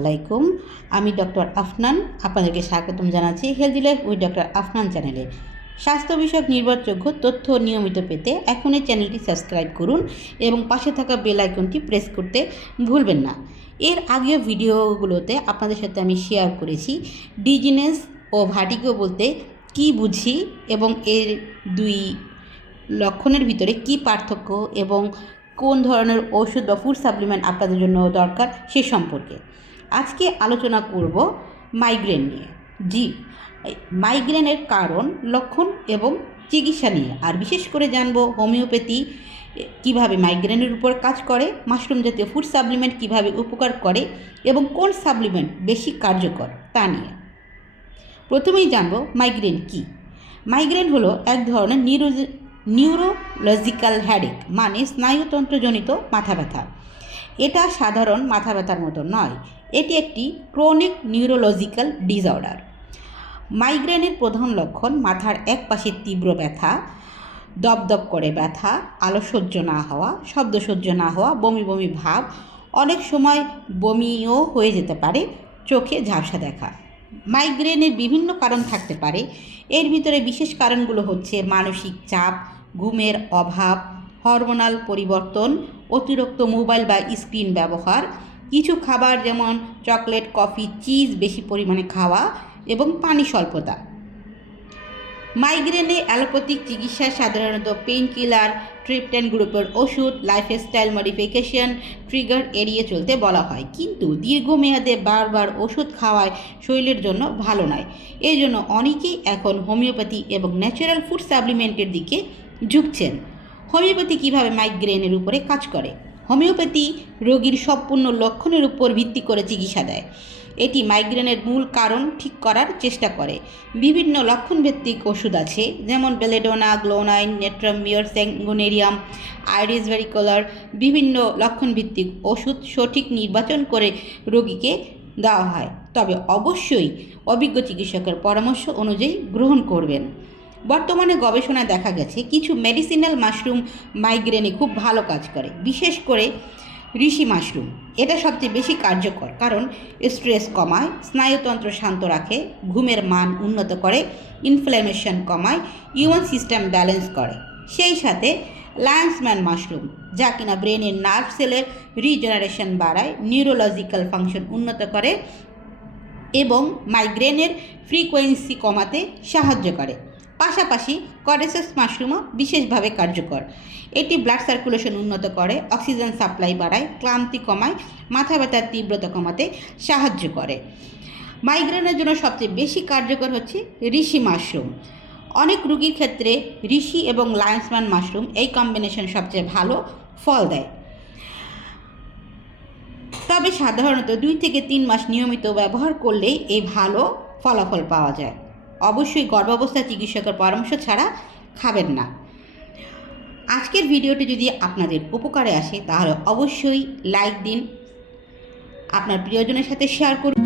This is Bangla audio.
আলাইকুম। আমি ডক্টর আফনান, আপনাদেরকে স্বাগতম জানাচ্ছি healthy life with doctor Afnan চ্যানেলে। স্বাস্থ্য বিষয়ক নির্ভরযোগ্য তথ্য নিয়মিত পেতে এখনই চ্যানেলটি সাবস্ক্রাইব করুন এবং পাশে থাকা বেল আইকনটি প্রেস করতে ভুলবেন না। এর আগেও ভিডিওগুলোতে আপনাদের সাথে আমি শেয়ার করেছি ডিজিনেস ও ভার্টিগো বলতে কি বুঝি এবং এর দুই লক্ষণের ভিতরে কি পার্থক্য এবং কোন ধরনের ওষুধ বা ফুড সাপ্লিমেন্ট আপনাদের জন্য দরকার সে সম্পর্কে। আজকে আলোচনা করব মাইগ্রেন নিয়ে। মাইগ্রেনের কারণ, লক্ষণ এবং চিকিৎসা নিয়ে। আর বিশেষ করে জানব হোমিওপ্যাথি কিভাবে মাইগ্রেনের উপর কাজ করে, মাশরুম জাতীয় ফুড সাপ্লিমেন্ট কিভাবে উপকার করে এবং কোন সাপ্লিমেন্ট বেশি কার্যকর তা নিয়ে। প্রথমেই জানব মাইগ্রেন কি। মাইগ্রেন হলো এক ধরনের নিউরোলজিক্যাল হ্যাডেক, মানে স্নায়ুতন্ত্রজনিত মাথা ব্যথা। এটা সাধারণ মাথা ব্যথার মতো নয়, এটি একটি ক্রনিক নিউরোলজিক্যাল ডিসঅর্ডার। মাইগ্রেনের প্রধান লক্ষণ মাথার এক পাশে তীব্র ব্যথা, দপদপ করে ব্যথা, আলো সহ্য না হওয়া, শব্দ সহ্য না হওয়া, বমি বমি ভাব, অনেক সময় বমিও হয়ে যেতে পারে, চোখে ঝাপসা দেখা। মাইগ্রেনের বিভিন্ন কারণ থাকতে পারে। এর ভিতরে বিশেষ কারণগুলো হচ্ছে মানসিক চাপ, ঘুমের অভাব, হরমোনাল পরিবর্তন, অতিরিক্ত মোবাইল বা স্ক্রিন ব্যবহার, কিছু খাবার যেমন চকলেট, কফি, চিজ বেশি পরিমাণে খাওয়া এবং পানি স্বল্পতা। মাইগ্রেনে অ্যালোপ্যাথিক চিকিৎসায় সাধারণত পেইন কিলার, ট্রিপটেন গ্রুপের ওষুধ, লাইফস্টাইল মডিফিকেশন, ট্রিগার এড়িয়ে চলতে বলা হয়, কিন্তু দীর্ঘমেয়াদে বারবার ওষুধ খাওয়ায় শরীরের জন্য ভালো নয়। এই জন্য অনেকেই এখন হোমিওপ্যাথি এবং ন্যাচারাল ফুড সাপ্লিমেন্টের দিকে ঝুঁকছেন। হোমিওপ্যাথি কীভাবে মাইগ্রেনের উপরে কাজ করে? হোমিওপ্যাথি রোগীর সম্পূর্ণ লক্ষণের উপর ভিত্তি করে চিকিৎসা দেয়। এটি মাইগ্রেনের মূল কারণ ঠিক করার চেষ্টা করে। বিভিন্ন লক্ষণভিত্তিক ওষুধ আছে, যেমন বেলেডোনা, গ্লোনাইন, নেট্রামিওর, স্যাঙ্গুনেরিয়াম, আইরিস ভেরিকোলার। বিভিন্ন লক্ষণভিত্তিক ওষুধ সঠিক নির্বাচন করে রোগীকে দেওয়া হয়, তবে অবশ্যই অভিজ্ঞ চিকিৎসকের পরামর্শ অনুযায়ী গ্রহণ করবেন। বর্তমানে গবেষণায় দেখা গেছে কিছু মেডিসিনাল মাশরুম মাইগ্রেনে খুব ভালো কাজ করে, বিশেষ করে ঋষি মাশরুম। এটা সবচেয়ে বেশি কার্যকর কারণ স্ট্রেস কমায়, স্নায়ুতন্ত্র শান্ত রাখে, ঘুমের মান উন্নত করে, ইনফ্ল্যামেশন কমায়, ইমিউন সিস্টেম ব্যালেন্স করে। সেই সাথে লায়ন্সম্যান মাশরুম, যা কিনা ব্রেনের নার্ভ সেলের রিজেনারেশন বাড়ায়, নিউরোলজিক্যাল ফাংশন উন্নত করে এবং মাইগ্রেনের ফ্রিকোয়েন্সি কমাতে সাহায্য করে। পাশাপাশি কডেসেস মাশরুমও বিশেষভাবে কার্যকর। এটি ব্লাড সার্কুলেশন উন্নত করে, অক্সিজেন সাপ্লাই বাড়ায়, ক্লান্তি কমায়, মাথা ব্যথার তীব্রতা কমাতে সাহায্য করে। মাইগ্রেনের জন্য সবচেয়ে বেশি কার্যকর হচ্ছে ঋষি মাশরুম। অনেক রোগীর ক্ষেত্রে ঋষি এবং লায়ন্সম্যান মাশরুম এই কম্বিনেশন সবচেয়ে ভালো ফল দেয়। তবে সাধারণত 2 থেকে 3 মাস নিয়মিত ব্যবহার করলেই এই ভালো ফলাফল পাওয়া যায়। অবশ্যই গর্ভাবস্থায় চিকিৎসকের পরামর্শ ছাড়া খাবেন না। আজকের ভিডিওটি যদি আপনাদের উপকারে আসে তাহলে অবশ্যই লাইক দিন, আপনার প্রিয়জনের সাথে শেয়ার করুন।